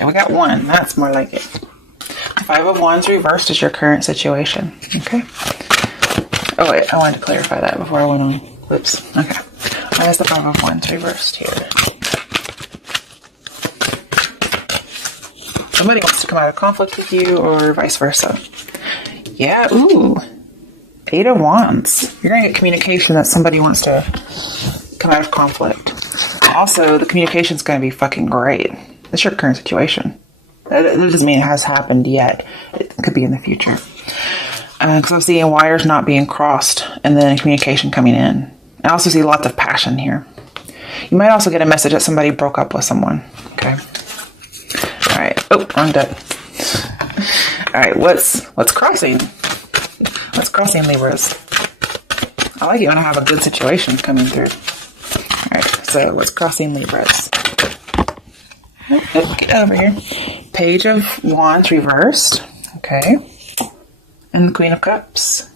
Okay, we got 1. That's more like it. 5 of Wands reversed is your current situation. Okay. Oh, wait. I wanted to clarify that before I went on. Whoops. Okay. Why is the 5 of Wands reversed here? Somebody wants to come out of conflict with you or vice versa. Yeah. Ooh. 8 of Wands. You're going to get communication that somebody wants to come out of conflict. Also, the communication is going to be fucking great. That's your current situation. That doesn't mean it has happened yet. It could be in the future. Because I'm seeing wires not being crossed and then communication coming in. I also see lots of passion here. You might also get a message that somebody broke up with someone. Okay. All right. Oh, wrong deck. All right. What's crossing? What's crossing, Libras? I like it when I have a good situation coming through. All right. So what's crossing, Libras? Oh, get over here. Page of Wands reversed. Okay. And the Queen of Cups.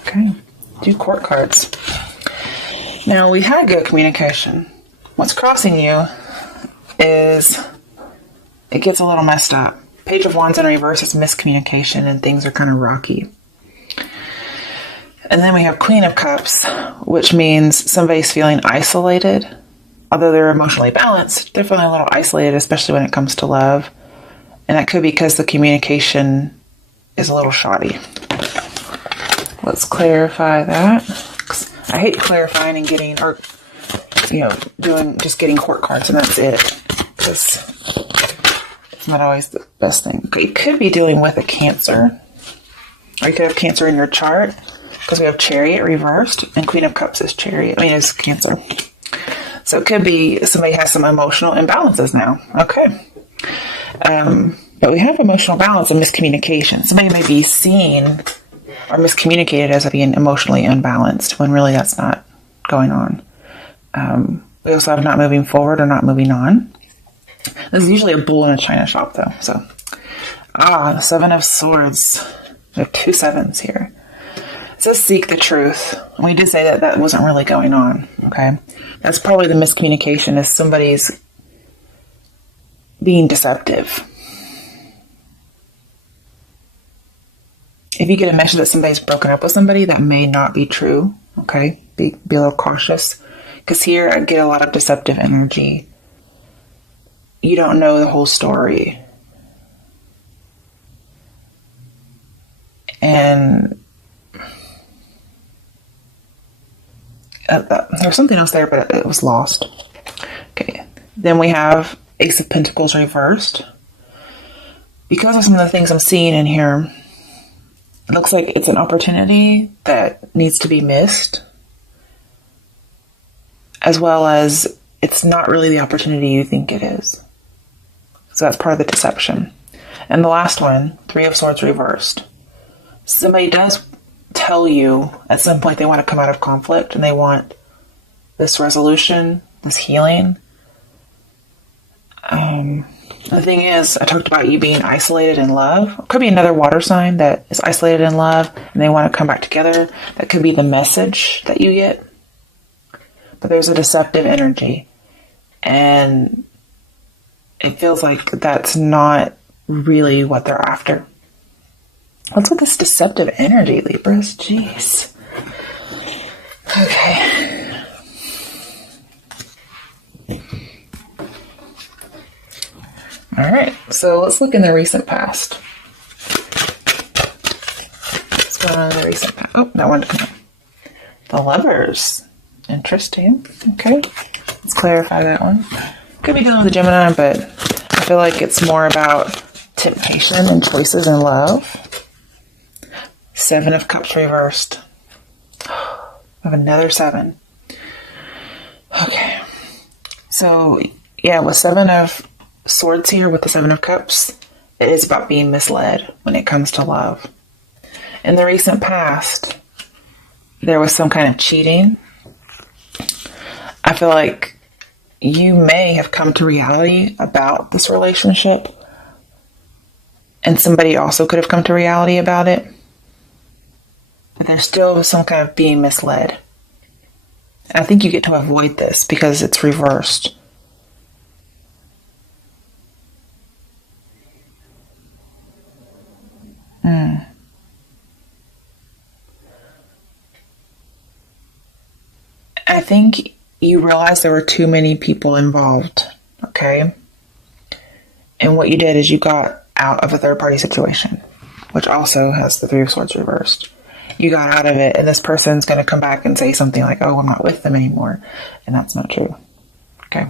Okay. 2 court cards. Now, we had good communication. What's crossing you is it gets a little messed up. Page of Wands in reverse is miscommunication and things are kind of rocky. And then we have Queen of Cups, which means somebody's feeling isolated. Although they're emotionally balanced, they're feeling a little isolated, especially when it comes to love. And that could be because the communication is a little shoddy. Let's clarify that. I hate clarifying and getting, or, just getting court cards and that's it. Because it's not always the best thing. Okay, you could be dealing with a Cancer. Or you could have Cancer in your chart. Because we have Chariot reversed. And Queen of Cups is Chariot. Is Cancer. So it could be somebody has some emotional imbalances now. Okay. But we have emotional balance and miscommunication. Somebody may be seen or miscommunicated as being emotionally unbalanced when really that's not going on. We also have not moving forward or not moving on. This is usually a bull in a china shop though. So, the 7 of Swords. We have 2 7s here. It says seek the truth. And we did say that wasn't really going on. Okay. That's probably the miscommunication is somebody's being deceptive. If you get a message that somebody's broken up with somebody, that may not be true. Okay. Be a little cautious. Because here I get a lot of deceptive energy. You don't know the whole story. And there's something else there, but it was lost. Okay. Then we have Ace of Pentacles reversed. Because of some of the things I'm seeing in here, it looks like it's an opportunity that needs to be missed. As well as it's not really the opportunity you think it is. So that's part of the deception. And the last one, 3 of Swords reversed. Somebody does tell you at some point they want to come out of conflict and they want this resolution, this healing. The thing is, I talked about you being isolated in love. It could be another water sign that is isolated in love and they want to come back together. That could be the message that you get. But there's a deceptive energy. And it feels like that's not really what they're after. What's with this deceptive energy, Libras? Jeez. Okay. All right. So let's look in the recent past. What's going on in the recent past? Oh, that one. The Lovers. Interesting. Okay. Let's clarify that one. Could be dealing with a Gemini, but I feel like it's more about temptation and choices in love. 7 of Cups reversed. I have another 7. Okay. So, yeah, with 7 of Swords here, with the 7 of Cups, it is about being misled when it comes to love. In the recent past, there was some kind of cheating. I feel like you may have come to reality about this relationship, and somebody also could have come to reality about it. But there's still some kind of being misled. And I think you get to avoid this because it's reversed. think you realized there were too many people involved, okay? And what you did is you got out of a third-party situation, which also has the Three of Swords reversed. You got out of it, and this person's going to come back and say something like, oh, I'm not with them anymore. And that's not true. Okay.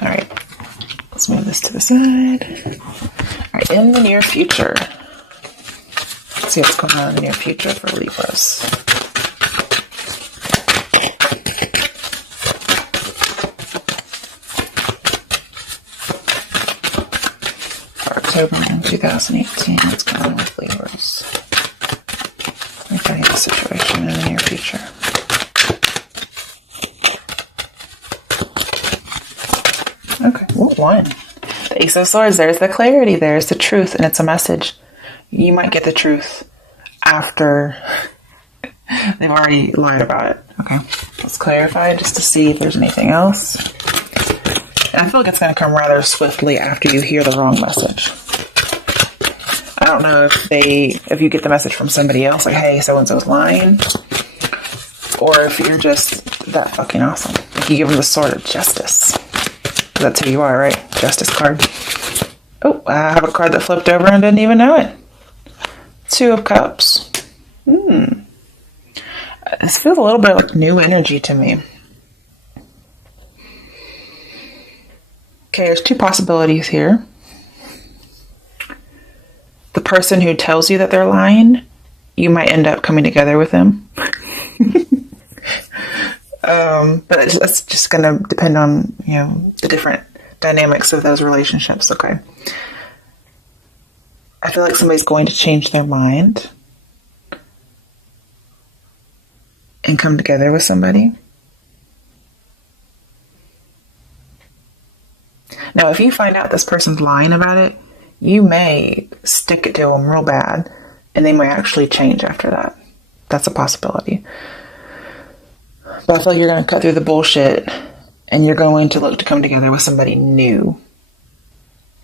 All right. Let's move this to the side. All right. In the near future. Let's see what's going on in the near future for Libras. For October 2018, what's going on with Libras? Let me tell you the situation in the near future. Okay, well, one. The Ace of Swords, there's the clarity, there's the truth, and it's a message. You might get the truth after they've already lied about it. Okay, let's clarify just to see if there's anything else. And I feel like it's going to come rather swiftly after you hear the wrong message. I don't know if you get the message from somebody else, like, hey, so-and-so's lying, or if you're just that fucking awesome. Like you give them the Sword of Justice. That's who you are, right? Justice card. Oh, I have a card that flipped over and didn't even know it. Two of Cups. This feels a little bit like new energy to me. Okay, there's two possibilities here. The person who tells you that they're lying, you might end up coming together with them. But it's just going to depend on, the different dynamics of those relationships. Okay. I feel like somebody's going to change their mind and come together with somebody. Now, if you find out this person's lying about it, you may stick it to them real bad, and they might actually change after that. That's a possibility. But I feel like you're going to cut through the bullshit, and you're going to look to come together with somebody new.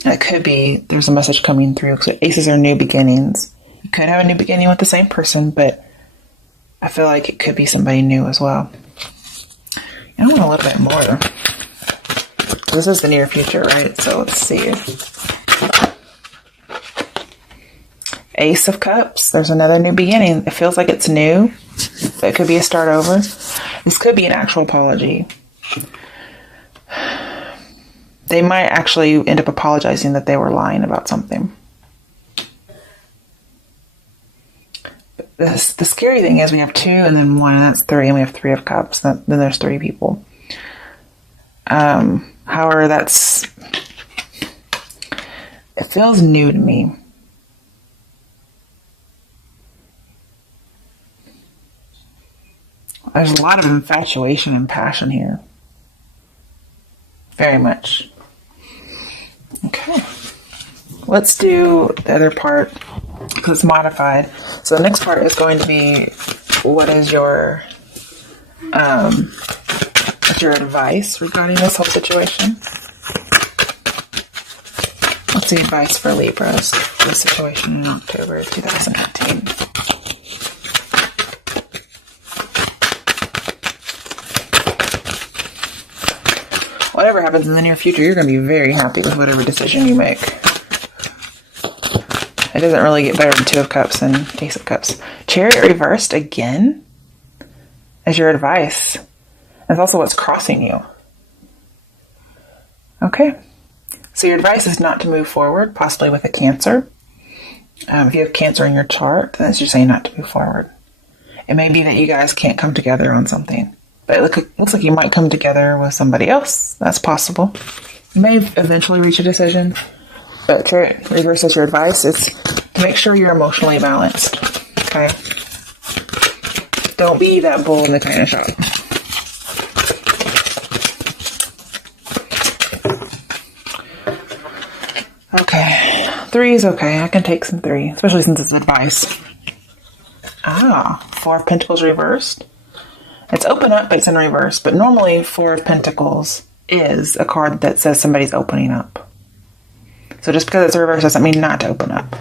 It could be there's a message coming through, because aces are new beginnings. You could have a new beginning with the same person, but I feel like it could be somebody new as well. I want a little bit more. This is the near future, right? So let's see. Ace of Cups. There's another new beginning. It feels like it's new, but it could be a start over. This could be an actual apology. They might actually end up apologizing that they were lying about something. The scary thing is we have two and then one, and that's three, and we have Three of Cups. Then there's three people. However, it feels new to me. There's a lot of infatuation and passion here. Very much. Okay. Let's do the other part, because it's modified. So the next part is going to be, what is your advice regarding this whole situation? What's the advice for Libras for the situation in October 2018? Whatever happens in the near future, you're going to be very happy with whatever decision you make. It doesn't really get better than Two of Cups and Ace of Cups. Chariot reversed again as your advice. That's also what's crossing you. Okay. So your advice is not to move forward, possibly with a Cancer. If you have Cancer in your chart, then it's just saying not to move forward. It may be that you guys can't come together on something. But it looks like you might come together with somebody else. That's possible. You may eventually reach a decision. But Chariot reverse as your advice is to make sure you're emotionally balanced. Okay? Don't be that bull in the china shop. Okay. 3 is okay. I can take some 3, especially since it's advice. Four of Pentacles reversed. It's open up, but it's in reverse. But normally, Four of Pentacles is a card that says somebody's opening up. So just because it's reversed doesn't mean not to open up.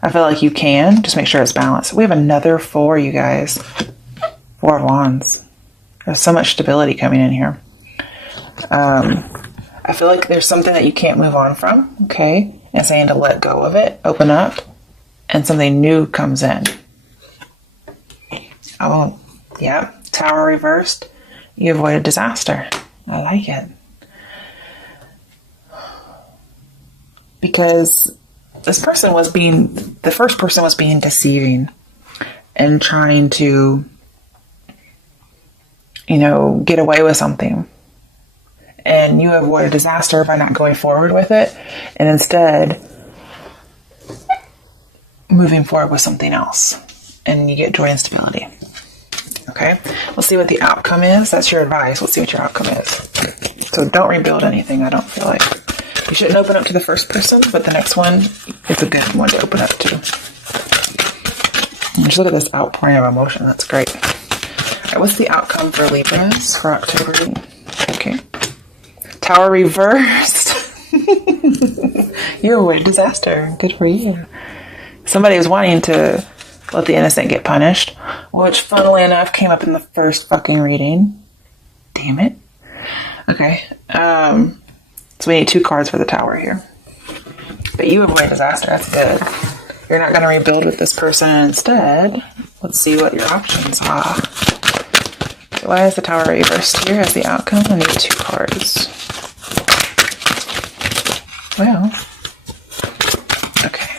I feel like you can. Just make sure it's balanced. We have another 4, you guys. Four of Wands. There's so much stability coming in here. I feel like there's something that you can't move on from, okay? And saying to let go of it, open up, and something new comes in. Oh, yeah. Tower reversed. You avoided disaster. I like it. Because this person was the first person was being deceiving and trying to, get away with something. And you avoid a disaster by not going forward with it, and instead moving forward with something else. And you get joy and stability. Okay? We'll see what the outcome is. That's your advice. We'll see what your outcome is. So don't rebuild anything, I don't feel like. You shouldn't open up to the first person, but the next one is a good one to open up to. Just look at this outpouring of emotion. That's great. All right, what's the outcome for Libras for October? Okay. Tower reversed. You're avoided disaster. Good for you. Somebody was wanting to let the innocent get punished, which funnily enough came up in the first fucking reading. Damn it. Okay. So we need 2 cards for the Tower here. But you avoid disaster. That's good. You're not going to rebuild with this person. Instead, let's see what your options are. So why is the Tower reversed here as the outcome? I need 2 cards. Well, okay.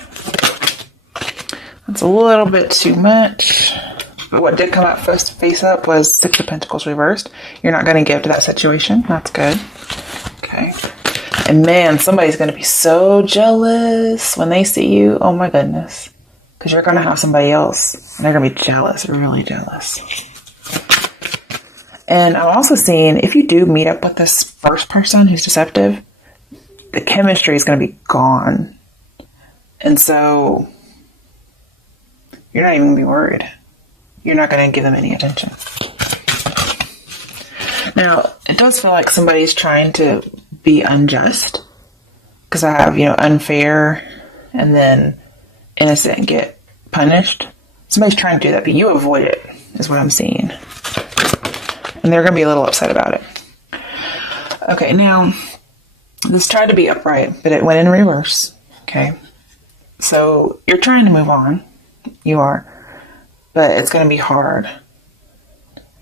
That's a little bit too much. But what did come out first face up was 6 of Pentacles reversed. You're not going to give to that situation. That's good. Okay. And man, somebody's going to be so jealous when they see you. Oh my goodness. Because you're going to have somebody else. And they're going to be jealous. Really jealous. And I'm also seeing, if you do meet up with this first person who's deceptive, the chemistry is going to be gone. And so you're not even going to be worried. You're not going to give them any attention. Now, it does feel like somebody's trying to be unjust. Because I have, unfair and then innocent get punished. Somebody's trying to do that, but you avoid it, is what I'm seeing. And they're going to be a little upset about it. Okay, now, this tried to be upright, but it went in reverse. Okay. So, you're trying to move on. You are. But it's going to be hard.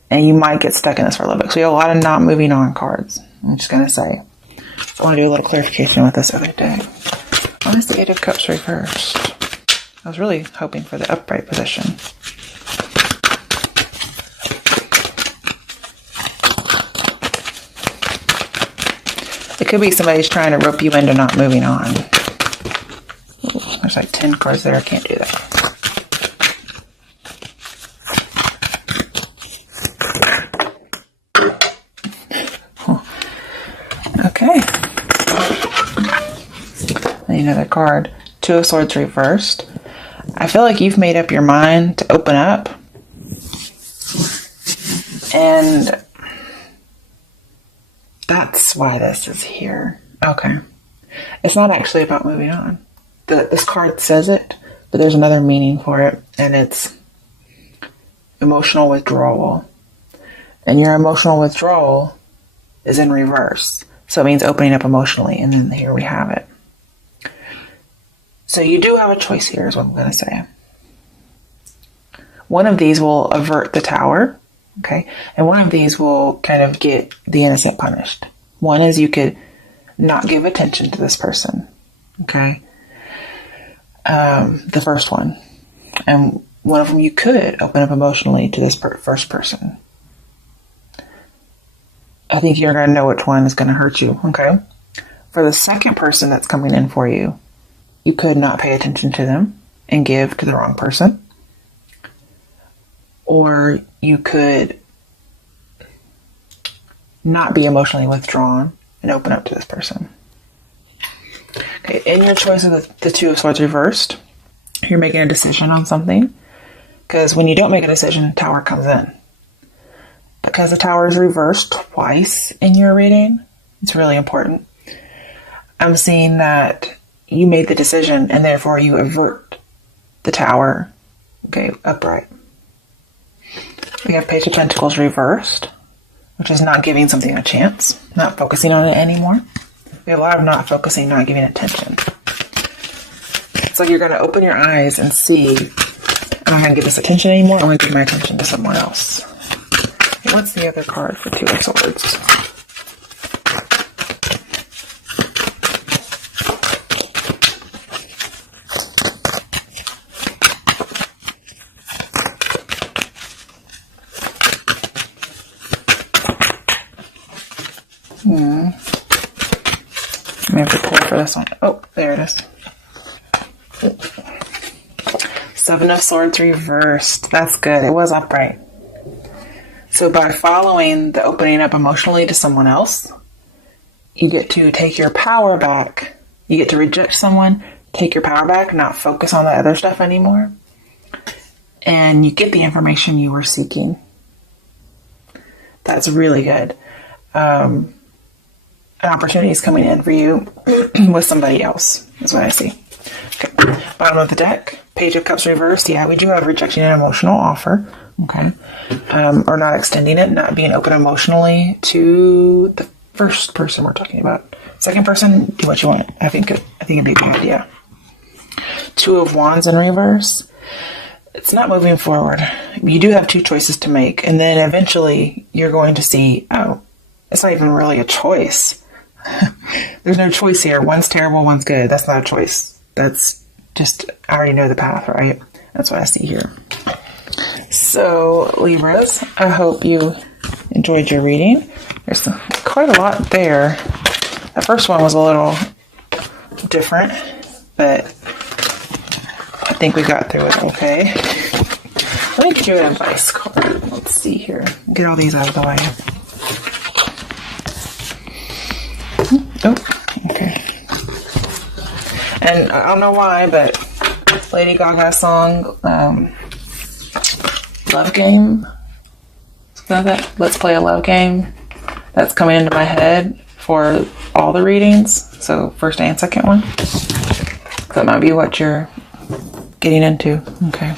And you might get stuck in this for a little bit. So, you have a lot of not moving on cards. I'm just going to say. I want to do a little clarification with this other day. Why is the 8 of Cups reversed? I was really hoping for the upright position. It could be somebody's trying to rope you into not moving on. Ooh, there's like 10 cards there. I can't do that. Okay. Another card. 2 of Swords reversed. I feel like you've made up your mind to open up. And that's why this is here. Okay. It's not actually about moving on. This card says it, but there's another meaning for it, and it's emotional withdrawal. And your emotional withdrawal is in reverse. So it means opening up emotionally, and then here we have it. So you do have a choice here, is what I'm going to say. One of these will avert the Tower, okay? And one of these will kind of get the innocent punished. One is you could not give attention to this person, okay? The first one. And one of them you could open up emotionally to this first person. I think you're going to know which one is going to hurt you, okay? For the second person that's coming in for you, you could not pay attention to them and give to the wrong person. Or you could not be emotionally withdrawn and open up to this person. Okay, in your choice of the 2 of Swords reversed, you're making a decision on something. Because when you don't make a decision, Tower comes in. Because the Tower is reversed twice in your reading, it's really important. I'm seeing that you made the decision and therefore you avert the Tower, okay, upright. We have Page of Pentacles reversed, which is not giving something a chance, not focusing on it anymore. We have a lot of not focusing, not giving attention. It's like you're going to open your eyes and see, I'm not going to give this attention anymore. I'm going to give my attention to someone else. Okay, what's the other card for Two of Swords? I have to pull for this one. Oh, there it is. Seven of Swords reversed. That's good. It was upright. So by following the opening up emotionally to someone else, you get to take your power back. You get to reject someone, take your power back, not focus on the other stuff anymore. And you get the information you were seeking. That's really good. An opportunity is coming in for you with somebody else, is what I see. Okay. Bottom of the deck, Page of Cups reversed. Yeah, we do have rejecting an emotional offer. Okay. Or not extending it, not being open emotionally to the first person we're talking about. Second person, do what you want. I think it'd be a good idea. Two of Wands in reverse. It's not moving forward. You do have two choices to make, and then eventually you're going to see, oh, it's not even really a choice. There's no choice here. One's terrible, one's good. That's not a choice. That's just, I already know the path, right? That's what I see here. So, Libras, I hope you enjoyed your reading. There's quite a lot there. The first one was a little different, but I think we got through it okay. Let me do an advice card. Let's see here. Get all these out of the way. Oh, okay. And I don't know why, but Lady Gaga's song, Love Game, something like that. Let's Play a Love Game. That's coming into my head for all the readings. So first and second one. That might be what you're getting into. Okay.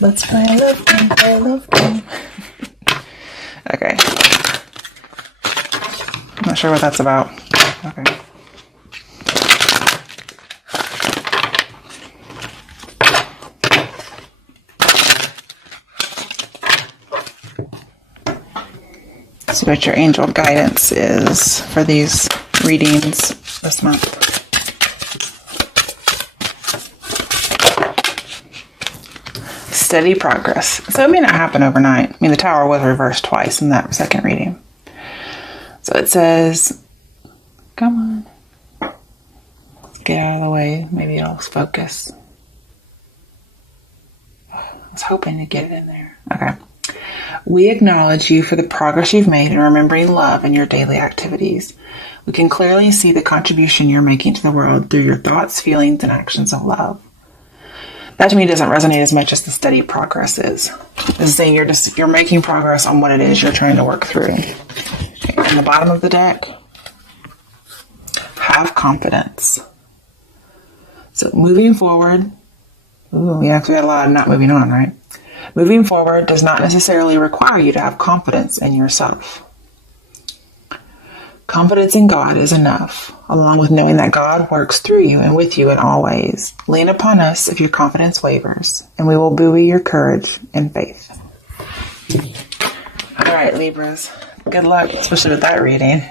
Let's play a love game, play a love game. Okay. Not sure what that's about. Okay. See what your angel guidance is for these readings this month. Steady progress. So it may not happen overnight. I mean, the Tower was reversed twice in that second reading. So it says, come on. Let's get out of the way. Maybe I'll focus. I was hoping to get it in there. Okay. We acknowledge you for the progress you've made in remembering love in your daily activities. We can clearly see the contribution you're making to the world through your thoughts, feelings, and actions of love. That to me doesn't resonate as much as the steady progress is. This is saying you're making progress on what it is you're trying to work through. Okay, on the bottom of the deck, have confidence. So moving forward, we had a lot of not moving on, right? Moving forward does not necessarily require you to have confidence in yourself. Confidence in God is enough, along with knowing that God works through you and with you in all ways. Lean upon us if your confidence wavers, and we will buoy your courage and faith. All right, Libras. Good luck, especially with that reading.